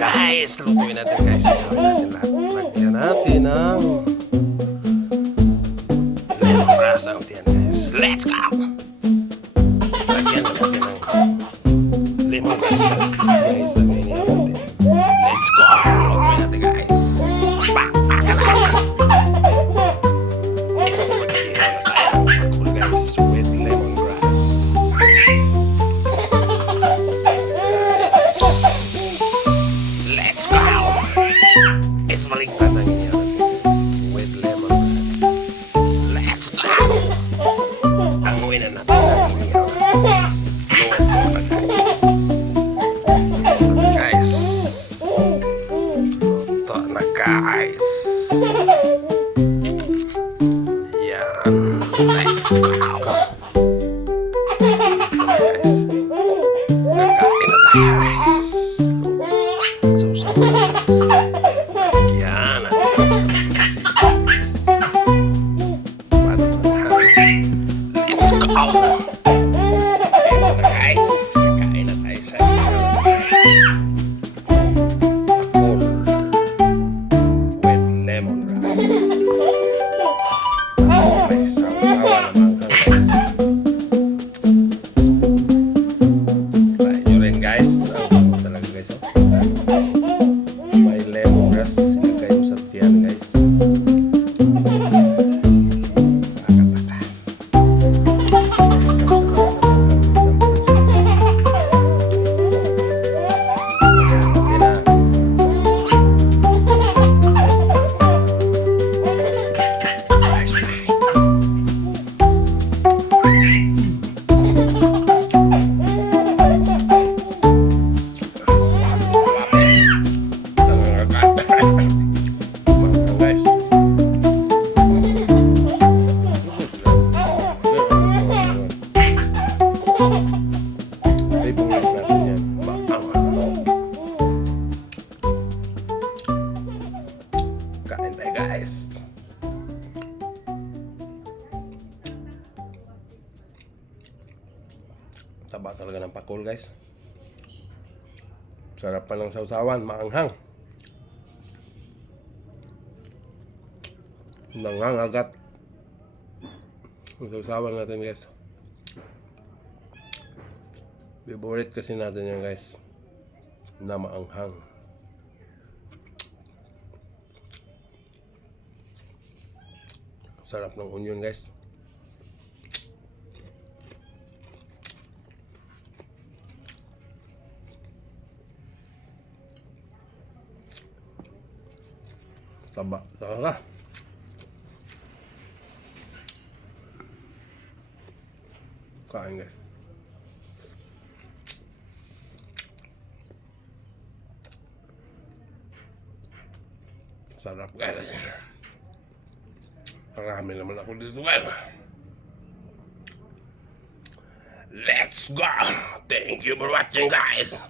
Guys, lutuin natin guys. Gawin natin lahat. Lagyan natin ng lemongrass out yan guys. Let's go! Lagyan natin ng lemongrass guys. Sabihin niya natin. Let's go! Lutuin natin guys. Pakalakan! Yes, magiging na tayo. Cool guys with lemongrass. Let's go! Is maligtad ang inyo with lemongrass. Let's go! Ang win na natin ang inyo. Luto na guys. Luto na guys. Yan. Let's go! Guys. Kakain na tayo guys. So, yan. Let's go! Ito na guys. Kakain na tayo sa cool with lemongrass. May sawa naman ka guys. Try nyo rin guys. Ang talaga guys. May lemongrass. Ilagay mo sa tiyan guys. Kain tayo guys. Taba talaga ng pakul guys. Sarap pa ng sausawan, maanghang. Nangangagat. Ang sausawan natin guys. Favorite kasi natin yan guys. Na maanghang. Sarap ng onion guys. Taba talaga. Kain guys. Sarap guys. Marami naman ako dito guys. Let's go! Thank you for watching guys.